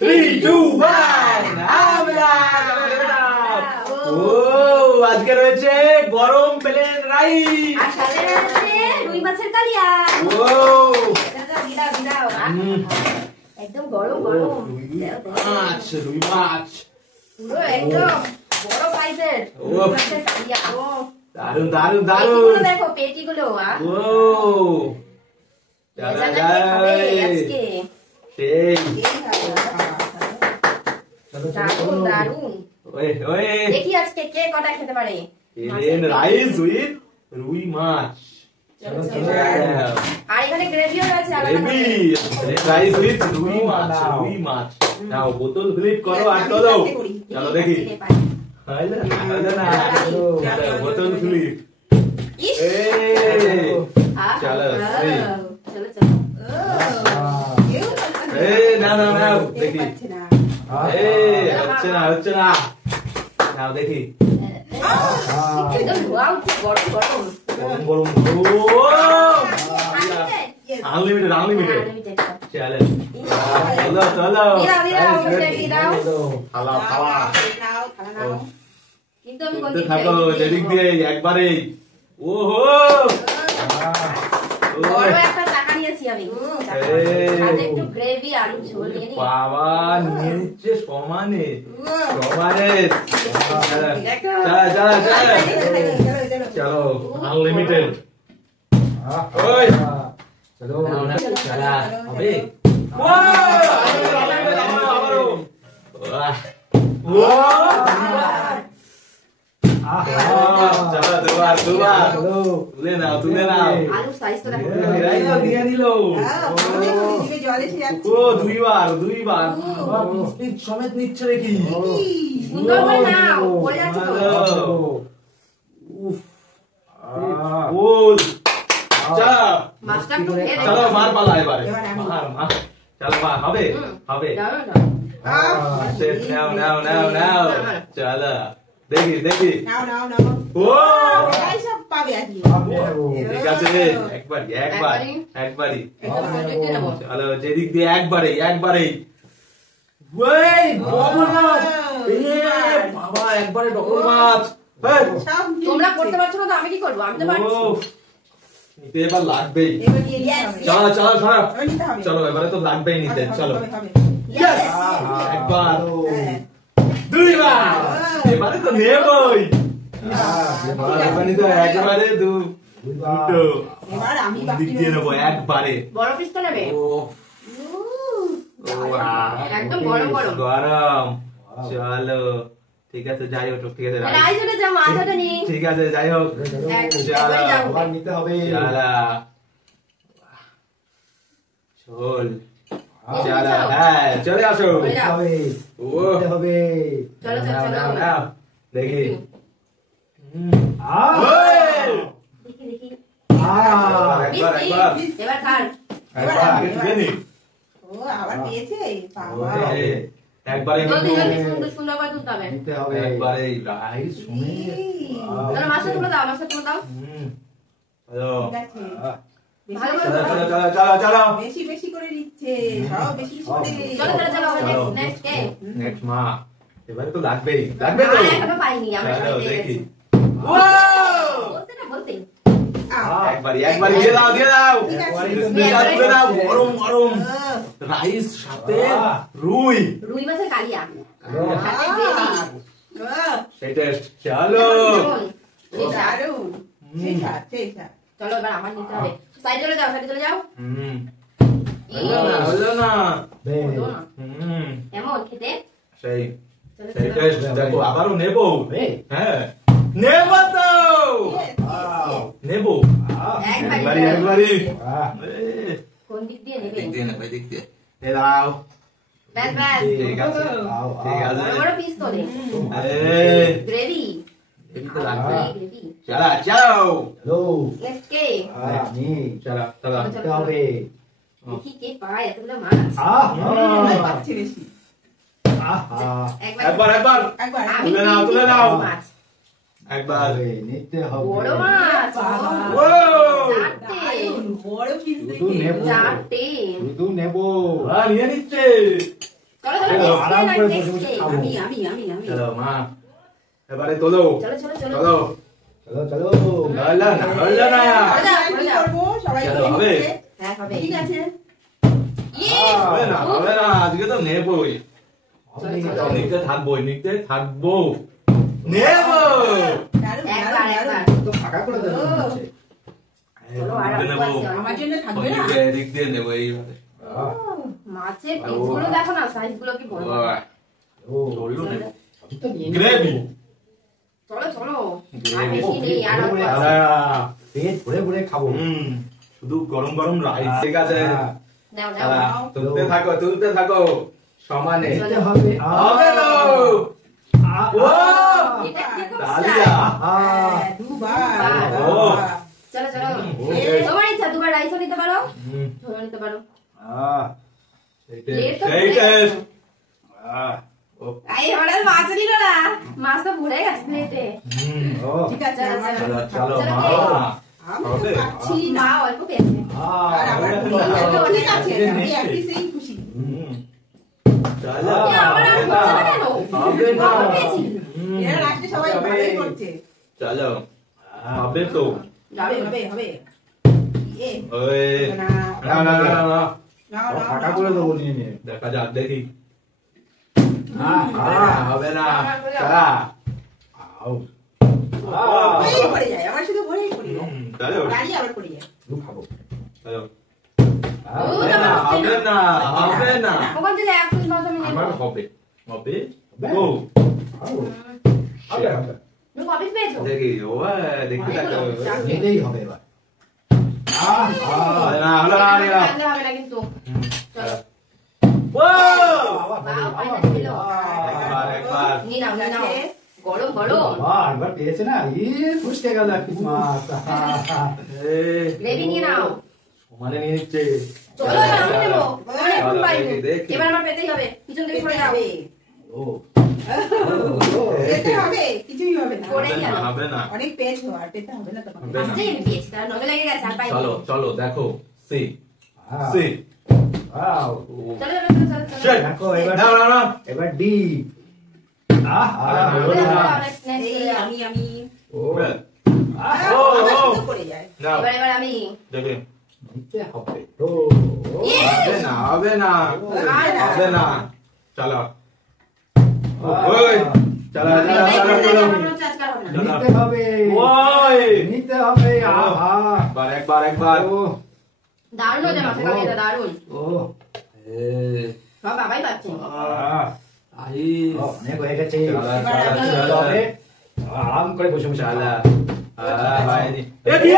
3, 2, 1 আমরা আজকে রয়েছে গরম প্লেন রাইস আর সাথে রয়েছে রুই মাছের কালিয়া। একদম গরম গরম মাছ, রুই মাছ পুরো একদম বড় সাইজের রুই মাছের কালিয়া। দারুন দারুন দারুন, দেখো পেটিগুলো। দারুন দারুন। দেখি আজকে কে কটা খেতে পারে। রাইস উইথ রুই মাছ। আর এখানে গ্রেভিও রয়েছে। রাইস উইথ রুই মাছ, রুই মাছ। নাও বোতল ফ্লিপ করো আর চলো। চলো দেখি। বোতল ফ্লিপ। চলো না না না দেখি। হচ্ছে না হচ্ছে না। নাও দেখি। গরম আনলিমিটেড আনলিমিটেড। চলো চলো চলো খালা খালা থাকো যেদিক দিয়ে একবারে। ওহো বাবা নিয়ে নিচ্ছে সমানে সমানে। চলো আনলিমিটেড। চলো হবে। তুলে নাও তুলে নাও। দিয়ে দিল। দুইবার দুইবার সমেত নিচ্ছে দেখি। চলো মার পালা এবারে। চলো মা হবে হবে। নাও নাও নাও নাও। চলো দেখি দেখি। ঠিক আছে একবারই একবার একবারই। চলো যেদিক দিয়ে একবারে একবারেই। বাবা একবারে ডবল মাছ। তোমরা করতে পারছো না তো আমি কি করবো? আমি তো পারছি। নিতে এবার লাগবেই। চলো চলো চলো চলো এবারে তো লাগবেই নিতে। চলো একবার দুইবার এবারে তো নেবই। একবারে দুটো দিক দিয়ে নেবো একবারে। বড় পিস তো নেবে। একদম গরম গরম গরম। চলো ঠিক আছে যাই হোক ঠিক আছে ঠিক আছে যাই হোক। নিতে হবে চল চলো হ্যাঁ চলে আসো হবে। দেখি একবারে একবারে রাইস মাছটা তুলে দাও মাছটা তুলে দাও। চলো চলো চলো বেশি বেশি করে দিচ্ছে সব বেশি করে। চলো চলো চলো নেক্সট কে নেক্সট মা এবারে তো লাগবেই লাগবে তো। এখনো পাইনি আমরা দেখি। বলতে না বলতে একবারই একবারই দিয়ে দাও দিয়ে দাও। দিয়ে দাও গরম গরম রাইস সাথে রুই রুই মাছের কালিয়া। সেই টেস্ট। চলো চলো এবার আমার নিতে হবে। সাইডে চলে যাও সাইডে চলে যাও। হলো না এমন খেতে সেই সেই টেস্ট দেখো আবারও নেবো। হ্যাঁ নেবো তো নেবো একবারই একবারই। কোন দিক দিয়ে নেবে? দিক দিয়ে নেবে দিক দিয়ে এ দাও। ব্যাস ব্যাস ঠিক আছে ঠিক আছে। বড় পিস তো দে। গ্রেভি গ্রেভি তো লাগবে। চলো চলো হ্যালো নেক্সট কে আমি চলো চলো চলো হবে। দেখি কে পায় এতগুলো মাছ। পাচ্ছে বেশি। একবার একবার তুলে নাও তুলে নাও। একবার নিতে হবে বড় মাছ। বড় পিস শুধু নেব চারটে শুধু নেব। নিয়ে নিচ্ছে চলো চলো আরাম করে next বসে বসে day. খাবো। আমি চলো মা এবারে তোলো চলো চলো চলো চলো চলো চলো হলো না হলো না কি করবো সবাই চলো, হবে। হ্যাঁ হবে ঠিক আছে হবে না হবে না আজকে তো নেবই হবে চলো, না। চলো। নিতে থাকবো নেবো দারুণ একবার দারুণ একবার দারুণ তো ফাঁকা করে দেবো মনে হচ্ছে। চলো আর নেবো। আমার জন্য থাকবে না সঙ্গীকে এদিক দিয়ে নেবো এইভাবে আহ, মাছের পিস গুলো দেখো না সাইজ গুলো কি বড় বড়। ও, চললো না সবই তো নিয়ে গ্রেভি নেবো। চলো চলো আর Gravy. বেশি নেই আর অল্প আছে। পেট ভরে ভরে খাবো। শুধু গরম গরম রাইস ঠিক আছে আহ, নাও নাও দাঁড়া, তুলতে থাকো সমানে নিতে হবে। হবে না। আহ, ও এটা কি করছ? ডালিয়া আহ, দুবার ও। চলো চলো ও। তোমার ইচ্ছা দুবার রাইসও নিতে পারো হুম, ঝোলও নিতে পারো আহ, প্লেট তো সেই ভরে টেস্ট গেছে। আহ, আই এবার আর মাছ নিল না মাছ তো ভরে গেছে প্লেটে ও, ঠিক আছে চলো, আমার চলো। চলো চলো মা আমি তো হবে। পাচ্ছি না মা অল্প পেয়েছে আর আমার আহ, ঠিক আছে আজকে আমি নিশ্চয়ই। একই সেই খুশি হুম, চলো আহ, এ, আমার আর হচ্ছে না কেন? হবে না। অল্প পেয়েছি। হুম, এরা লাস্টে সবাই হবে। ভালোই করছে চলো হবে তো হবে হবে হবে এ ওই না না না না না না ও, ফাঁকা করে দেবো নিয়ে নিয়ে। দেখা যাক দেখি আহ, আহ, হবে না আমার করে চলা আউ, আহ, ভরেই পড়ে যায় আমার শুধু ভরেই পড়ে যায় চলো দাঁড়িয়ে আবার পড়ে যায় শুধু খাবো। চলো আহ, হবে না হবে না ওখান থেকে এখন বাজে আমি আমার নেবো হবে হবে হবে? ও আউ, হবে, হবে। তুমি কবে পেয়েছো দেখি ও দেখি অনেকগুলো, চারটে। নিতেই হবে এবার। আহ, আহ, হবে না হলো না হলো না আনতে হবে না কিন্তু চলো ও আবার হবে, বাও, আবার ফাইনাল হবে। ছিল। একবার একবার নিয়ে নাও নিয়ে নাও গরম গরম বাবা, একবার পেয়েছে না, ফুসকে গেল এক পিস মাছ। গ্রেভি নিয়ে নাও সমানে নিয়ে নিচ্ছে চলো না আমি নেবো অনেকক্ষণ চলো, পাইনি দেখি, দেখি। এবার আমার পেতেই হবে পিছন থেকে সরে যাও হবে ও, পেতে হবে কিছুই হবে না করে- হবে না হবে না অনেক পেয়েছো আর পেতে হবে না তোমাকে হবে না। আজকেই আমি পেয়েছি তার নজর লেগে গেছে আর পাইনি চলো চলো দেখো সি আহ, সি আউ, চলো চলো চলো চলো চলো Shit. দেখো এবার না না না এবার ডি। আহ, আহ, হলো না। এই আমি ও, আহ, ও, আমার ও। শুধু পড়ে যায় না এবার আমি দেখি নিতে হবে। ও, ও, হবে না হবে না আর না। হবে না চলো আহ, ওই চলো চলো চলো চলো চলো। নিতে হবে। ওই নিতে হবে। আহা, একবার একবার একবার ও, দারুণ হয়েছে মাছের কালিয়াটা দারুণ ও, সব বাবাই পাচ্ছে আহ, আই ও, অনেক হয়ে গেছে। চলো, চলো, নিতে চলো। হবে। আরাম করে বসে বসে চলো খাও। আ ভাই এ কি